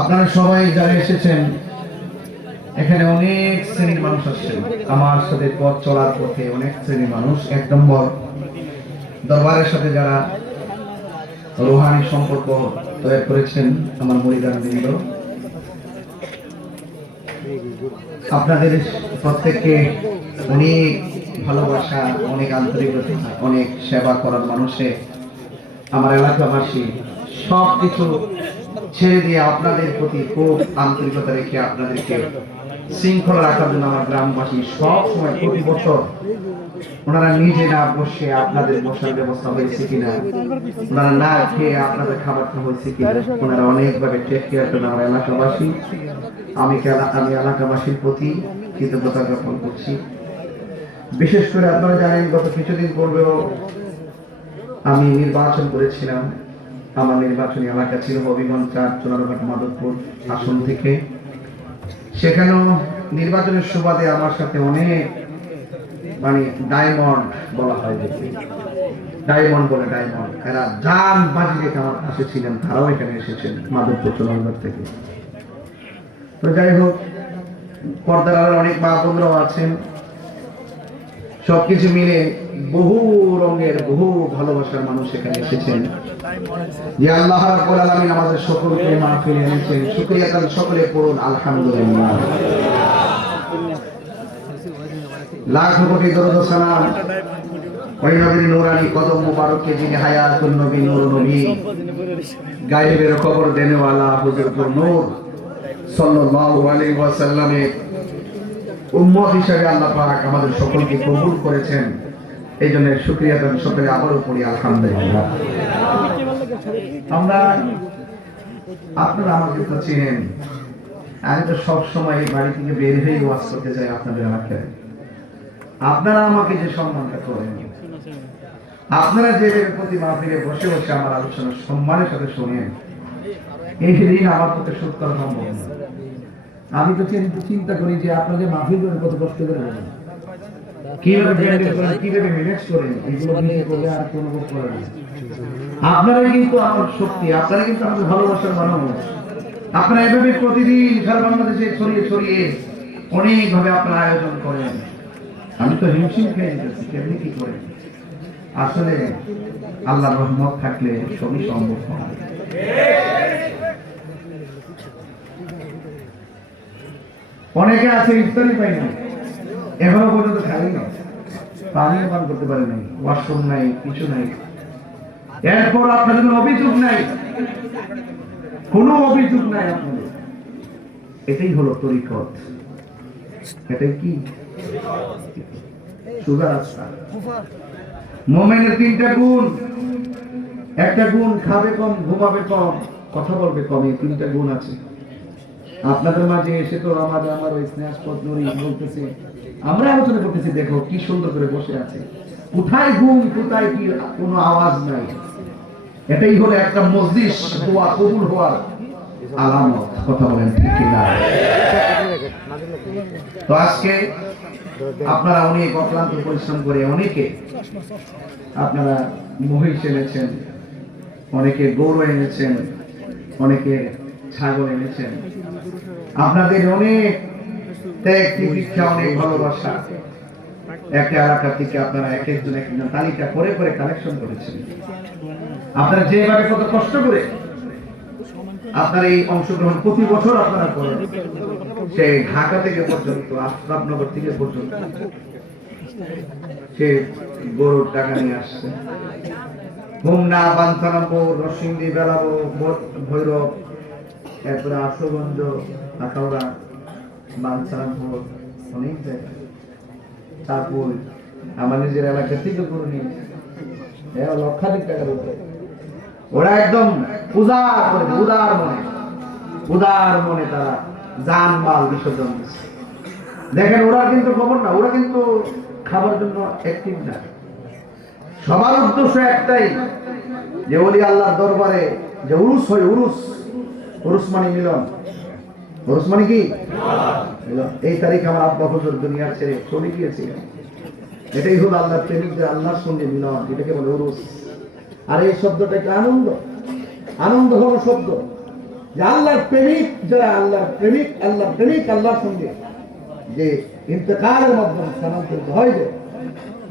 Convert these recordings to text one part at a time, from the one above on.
আপনারা সবাই যারা এসেছেন, এখানে অনেক শ্রেণীর মানুষ আসছেন। আমার সাথে পথ চলার পথে অনেক শ্রেণীর মানুষ। 1 নম্বর, দরবারের সাথে যারা রুহানি সম্পর্ক তৈরি করেছেন, আমার মুরিদানবৃন্দ, আপনাদের প্রত্যেককে অনেক ভালোবাসা, অনেক আন্তরিকতা, অনেক সেবা করার মানুষে আমার এলাকাবাসী সবকিছু ছেড়ে দিয়ে আপনাদের প্রতি খুব আন্তরিকতা রেখে আপনাদেরকে শৃঙ্খলা রাখার জন্য আমার গ্রামবাসী সব সময় প্রতি বছর ওনারা নিজে না বসে আপনাদের বসার ব্যবস্থা হয়েছে কিনা, ওনারা না খেয়ে আপনাদের খাবারটা হয়েছে কিনা, ওনারা অনেকভাবে টেক কেয়ার করেন আমার এলাকাবাসী। আমি এলাকাবাসীর প্রতি কৃতজ্ঞতা জ্ঞাপন করছি। বিশেষ করে আপনারা জানেন, গত কিছুদিন পূর্বেও আমি নির্বাচন করেছিলাম। আমার নির্বাচনী এলাকা ছিল হবিগঞ্জ 4 চুনারঘাট মাধবপুর আসন থেকে। সেখানেও নির্বাচনের সুবাদে আমার সাথে অনেক ডায়মন্ড বলা হয়, ডায়মন্ড এরা জান বাজি রেখে আমার পাশে ছিলেন। তারাও এখানে এসেছেন মাধবপুর চুনারঘাট থেকে। তো যাই হোক, পর্দার আড়ালে অনেক মা বোনরাও আছেন। সবকিছু মিলে বহু রঙের বহু ভালোবাসার মানুষ এখানে এসেছেন। যে আল্লাহ রাব্বুল আলামিন আমাদের সকলকে মাহফিলে এনেছেন, শুকরিয়া তার সকলে পড়ুন আলহামদুলিল্লাহ। লাখ কোটি দরুদ ও সালাম ওই নবীর নূরানি কদম মুবারকে, যিনি হায়াতুন নবী, নূর নবী, গায়েবের খবর দেনেওয়ালা হুজুর নূর সাল্লাল্লাহু আলাইহি ওয়াসাল্লামের উম্মত হিসেবে আল্লাহ পাক আমাদের সকলকে কবুল করেছেন। এই জন্য শুকরিয়া তার সকলে আবারও পড়ি আলহামদুলিল্লাহ। আপনারা আমাকে তো চেনেন, আমি তো সবসময় এই বাড়ি থেকে বের হয়ে ওয়াজ করতে যাই আপনাদের এলাকায়। আপনারা আমাকে যে সম্মানটা করেন, আপনারা যে প্রতি মাহফিলে বসে বসে আমার আলোচনা সম্মানের সাথে শোনেন, এই ঋণ আমার পক্ষে শোধ করা সম্ভব না। আমি তো চিন্তা করি যে আপনাদের মাহফিল করে কত কষ্ট করে বলেন, কিভাবে ম্যানেজ করেন, এগুলো করলে আর কোনো করে না। আপনারাই কিন্তু আমার শক্তি, আপনারা কিন্তু আমাদের ভালোবাসার মানুষ। আপনারা এভাবে প্রতিদিন সারা বাংলাদেশে ছড়িয়ে ছড়িয়ে অনেকভাবে আপনারা আয়োজন করেন। আমি তো হিমশিম খেয়ে যেতেছি, কেমনি কি করেন। আসলে আল্লাহর রহমত থাকলে সবই সম্ভব হয়। অনেকে আছে ইফতারি পাই না, এখনো পর্যন্ত খাই না, পানিও পান করতে পারে নাই, ওয়াশরুম নাই, কিছু নাই। এরপর আপনাদের অভিযোগ নাই, কোনো অভিযোগ নাই আপনাদের। এটাই হলো তরিকত। এটাই কি সুগার রাস্তা। মোমেনের 3টা গুণ। একটা গুণ, খাবে কম, ঘুমাবে কম, কথা বলবে কম। এই 3টা গুণ আছে আপনাদের মাঝে এসে। তো আমার ওই স্নেহাস্পদ নুরি বলতেছে, আমরা আলোচনা করতেছি, দেখো কি সুন্দর করে বসে আছে, কোথায় ঘুম, কোথায় কি, কোনো আওয়াজ নাই। এটাই হলো একটা মজলিস হওয়া, কবুল হওয়ার আলামত। কথা বলেন ঠিক কি না? তো আজকে আপনারা অনেক অক্লান্ত পরিশ্রম করে অনেকে আপনারা মহিষ এনেছেন, অনেকে গরু এনেছেন, অনেকে ছাগল এনেছেন। আপনাদের অনেক ত্যাগ তিতিক্ষা, অনেক ভালোবাসা। একটা এলাকা থেকে আপনারা এক একজন তালিকা করে করে কালেকশন করেছেন। আপনারা যেভাবে কত কষ্ট করে আপনারা এই অংশগ্রহণ প্রতি বছর আপনারা করেন, সে ঢাকা থেকে পর্যন্ত, আশরাফনগর থেকে পর্যন্ত সে গরুর টাকা নিয়ে আসছে। হোমনা, বাঞ্ছারামপুর, নরসিংদী, বেলাবো, ভৈরব, এরপরে আশুগঞ্জ, আখাউড়া, বাঞ্ছারামপুর, অনেক জায়গায়। তারপর আমার নিজের এলাকা থেকে গরু নিয়েছে, লক্ষাধিক টাকার উপরে। ওরা একদম উদার মনে তারা জান মাল বিসর্জন দিচ্ছে। দেখেন, ওরা কিন্তু খবর না, ওরা কিন্তু খাবার জন্য অ্যাক্টিভ না। সবার উদ্দেশ্য একটাই, যে ওলি আল্লাহর দরবারে যে উরুস হয়, উরুস মানে মিলন। উরুস মানে কি? এই তারিখ আমার আব্বা হুজুর দুনিয়া ছেড়ে চলে গিয়েছিলেন। এটাই হলো আল্লাহর প্রেমিকদের আল্লাহর সঙ্গে মিলন, এটাকে বলে উরুস। আর এই শব্দটা একটা আনন্দ হলো শব্দ। যে আল্লাহর প্রেমিক যারা, আল্লাহর প্রেমিক, আল্লাহর সঙ্গে যে ইন্তেকালের মাধ্যমে স্থানান্তরিত হয়, যে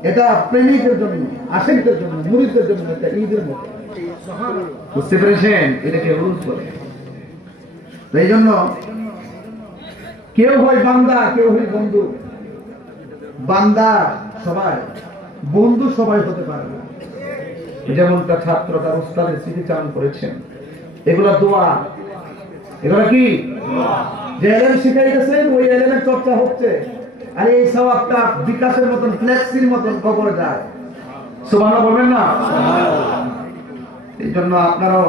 এটা প্রেমিকের জন্য, আশিকদের জন্য, মুরিদদের জন্য একটা ঈদের মতো। বুঝতে পেরেছেন? এটাকে অনুরোধ করে। এই জন্য কেউ হয় বান্দা, কেউ হয় বন্ধু। বান্দা সবাই, বন্ধু সবাই হতে পারে না। যেমনটা ছাত্র তার উস্তাদের স্মৃতিচারণ করেছেন, এগুলা দোয়া, এগুলা কি? যে এলেম শিখাইতেছেন, ওই এলেমের চর্চা হচ্ছে, আর এই সওয়াবটা বিকাশের মতন, ফ্লেক্সির মতন কবরে যায়। সুবহানাল্লাহ বলবেন না? এই জন্য আপনারাও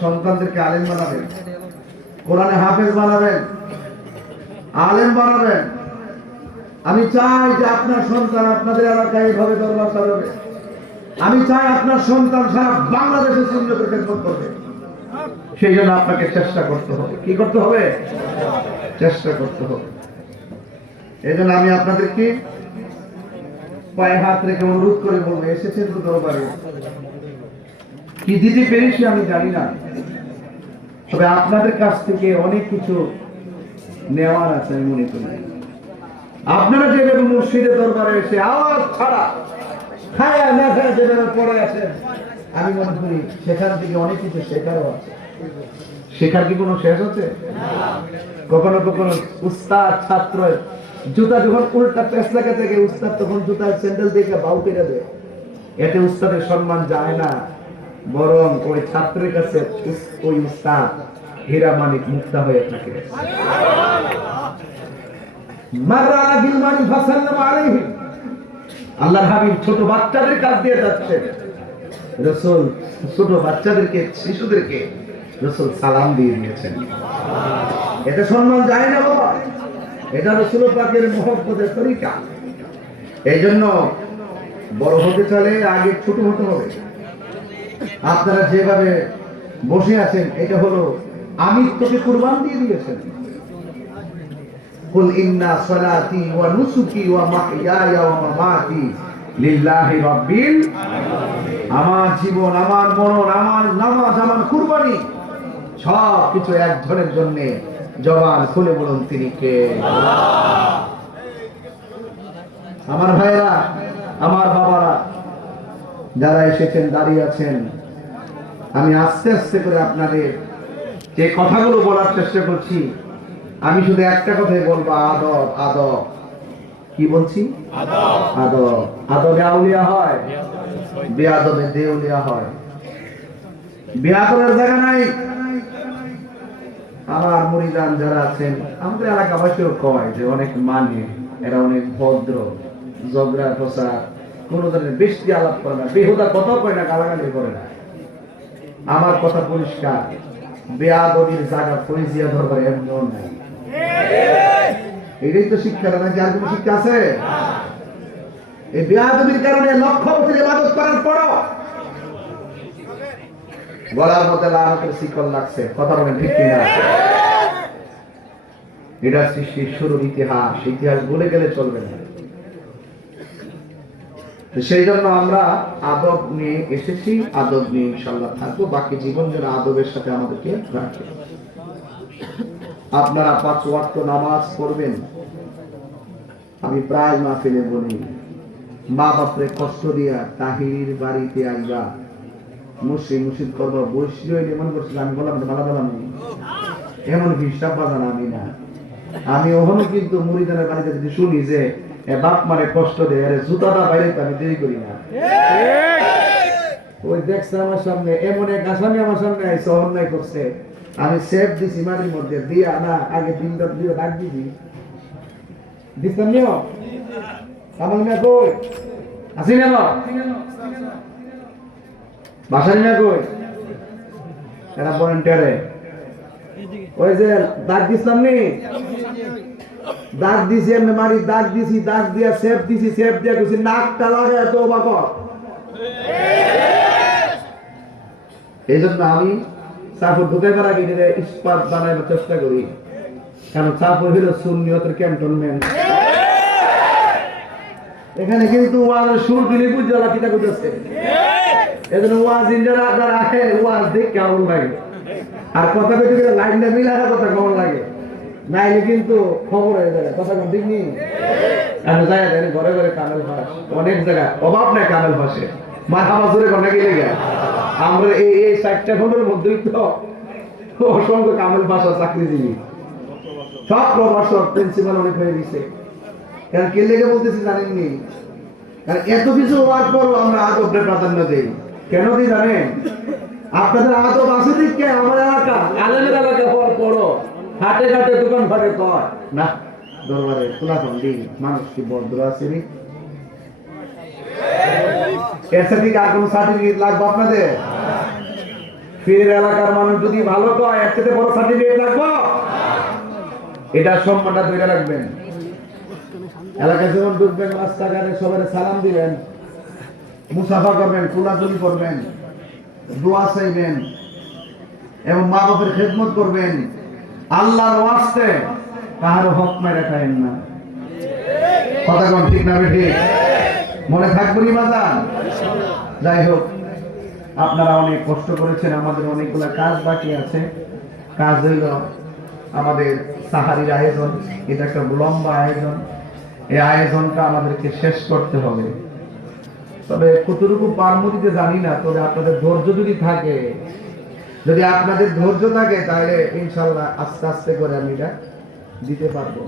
সন্তানদেরকে আলেম বানাবেন, কোরআনে হাফেজ বানাবেন, আলেম বানাবেন। আমি চাই যে আপনার সন্তান আপনাদের এলাকায় এভাবে দরবার চালাবে। আমি চাই আপনার সন্তান সারা বাংলাদেশে সুন্নতের খেদমত করবে। সেই জন্য আপনাকে চেষ্টা করতে হবে। কি করতে হবে? চেষ্টা করতে হবে। এই জন্য আমি আপনাদেরকে পায়ে হাত রেখে অনুরোধ করে বলবো, এসেছেন তো দরবারে, কি দিতে পেরেছি আমি জানি না, তবে আপনাদের কাছ থেকে অনেক কিছু নেওয়ার আছে আমি মনে করি। আপনারা যেভাবে মুর্শিদের দরবারে এসে আওয়াজ ছাড়া খায়া না খায়া যেভাবে পড়ে আছেন, আমি মনে করি সেখান থেকে অনেক কিছু শেখারও আছে। শেখার কি কোনো শেষ আছে? কখনো কখনো উস্তাদ ছাত্র জুতা যখন উল্টা পেছলাকে থেকে উস্তাদ তখন জুতার স্যান্ডেল দেখে বাউ পেরে দেয়, এতে উস্তাদের সম্মান যায় না, বরং ওই ছাত্রের কাছে ওই উস্তাদ হীরা মানিক মুক্তা হয়ে থাকে। মাররা আলা গিলমানি ফাসাল্লামু আলাইহি। আল্লাহর হাবিব ছোট বাচ্চাদের কাছ দিয়ে যাচ্ছে, রাসূল ছোট বাচ্চাদেরকে, শিশুদেরকে রাসূল সালাম দিয়ে দিয়েছেন। এতে সম্মান যায় না বাবা, এটা রাসূল পাকের মহব্বতের তরিকা। এই জন্য বড় হতে চাইলে আগে ছোট হতে হবে। আপনারা যেভাবে বসে আছেন, এটা হলো আমিত্বকে কুরবান দিয়ে দিয়েছেন। কুল ইন্না সালাতি ওয়া নুসুকি ওয়া মাহইয়ায়া ওয়া মামাতি লিল্লাহি রাব্বিল আলামিন। আমার জীবন, আমার মরণ, আমার নামাজ, আমার কুরবানি সব কিছু একজনের জন্য। জবান খুলে বলুন, তিনি কে? আল্লাহ। আমার ভাইরা, আমার বাবারা যারা এসেছেন, দাঁড়িয়ে আছেন, আমি আস্তে আস্তে করে আপনাদের যে কথাগুলো বলার চেষ্টা করছি, আমি শুধু একটা কথাই বলবো, আদব। আদব কি বলছি? আদব। আদব। আদবে আউলিয়া হয়, বেয়াদবে দেউলিয়া হয়। বেয়াদবের জায়গা নাই। আমার মুরিদান যারা আছেন, আমাদের এলাকাবাসীও কয় যে অনেক মানে, এরা অনেক ভদ্র, ঝগড়া ফসাদ, কোনো ধরনের বেশি আলাপ করে না, বেহুদা কথা কয় না, গালাগালি করে না। আমার কথা পরিষ্কার, বেয়াদবির জায়গা ফরিজিয়া দরবারে এমনও নাই। এটাই তো শিক্ষা, নাকি আর কোনো শিক্ষা আছে? এই বেয়াদবির কারণে লক্ষ বছর ইবাদত করার পরও গলার মধ্যে লানতের শিকল লাগছে। কথা বলেন ঠিক কিনা? এটা সৃষ্টির শুরুর ইতিহাস, ইতিহাস ভুলে গেলে চলবে না। সেই জন্য আমরা আদব নিয়ে এসেছি, আদব নিয়ে ইনশাআল্লাহ থাকবো। বাকি জীবন যেন আদবের সাথে আমাদেরকে রাখে। আপনারা 5 ওয়াক্ত নামাজ পড়বেন। আমি প্রায় মাহফিলে বলি, মা বাপরে কষ্ট দিয়া তাহির বাড়িতে আইবা, মুর্শিদ করবো, বসি এমন করছিল, আমি বললাম ভালো বললাম এমন হিসাব বাজান আমি না। আমি ওখানে কিন্তু মুরিদানের বাড়িতে যদি শুনি যে বাপ মারে কষ্ট দেয়, আরে জুতাটা বাইরে আমি দেরি করি না। ওই দেখছে আমার সামনে এমন এক আসামি আমার সামনে আইসে অন্যায় করছে, আমি সেফ দিছি মাটির মধ্যে দিয়া না, আগে দিনটা দিয়ে ডাক দিবি দিতাম নিও কামাল মিয়া কই আসি না বাসার মিয়া কই, এরা ভলেন্টিয়ারে ওই যে ডাক দিছিলাম নি, দাগ দিছি এমনি মারি, দাগ দিছি, দাগ দিয়া সেফ দিছি, সেফ দিয়া গেছি নাকটা লাগে এত অবাক। এই জন্য আমি চাপড় ঢুকাইবার আগে ইস্পাত বানাইবার চেষ্টা করি, কারণ চাপড় হইল সুন্নিয়তের ক্যান্টনমেন্ট। এখানে কিন্তু ওয়াজের সুর দিলে বুঝলা কিতা করতেছে। এই জন্য ওয়াজ যারা আসে, ওয়াজ দেখে কেমন লাগে। আর কথা বলতে গেলে লাইনটা মিলার কথা কেমন লাগে, নাইলে কিন্তু খবর হয়ে যাবে, কথা কোন ঠিক নেই। আমি যাই জানি ঘরে ঘরে কামেল ভাস, অনেক জায়গায় অভাব নাই কামেল ভাসে, মাথা জোরে ঘন্টা গেলে গে আমরা এই 4টা খন্ডের মধ্যেই তো অসংখ্য কামেল ভাষা চাকরিজীবী, সব প্রভাষক প্রিন্সিপাল অনেক হয়ে গেছে। কারণ কে লেগে বলতেছি জানেননি, কারণ এত কিছু হওয়ার পর আমরা আদবকে প্রাধান্য দিই। কেন দিই জানেন? আপনাদের আদব আছে দিকে আমার এলাকা আলেমের এলাকা পর পড়ো, হাটে ঘাটে দোকান ফাটে কর না, দরবারে খোলাফন দিই, মানুষ কি বদ্ধ আছে রে? এর সাথে আর কোনো সার্টিফিকেট লাগবে আপনাদের? ফির এলাকার মানুষ যদি ভালো কয় এর থেকে বড় সার্টিফিকেট লাগবে? এটা সম্মানটা ধরে রাখবেন। এলাকায় যখন ঢুকবেন রাস্তাঘাটে সবাই সালাম দিবেন, মুসাফা করবেন, কোলাকুলি করবেন, দোয়া চাইবেন এবং মা বাপের খেদমত করবেন। আল্লাহর ওয়াস্তে কাহারও হক মেরে খাইন না। কথা কোন ঠিক না বেঠিক? মনে থাকবে নি বাজান? যাই হোক, আপনারা অনেক কষ্ট করেছেন, আমাদের অনেকগুলো কাজ বাকি আছে। কাজ হইল আমাদের সাহারির আয়োজন, এটা একটা লম্বা আয়োজন, এই আয়োজনটা আমাদেরকে শেষ করতে হবে। তবে কতটুকু পারমু দিতে জানি না, তবে আপনাদের ধৈর্য যদি থাকে, যদি আপনাদের ধৈর্য থাকে তাহলে ইনশাল্লাহ আস্তে আস্তে করে আমি এটা দিতে পারবো।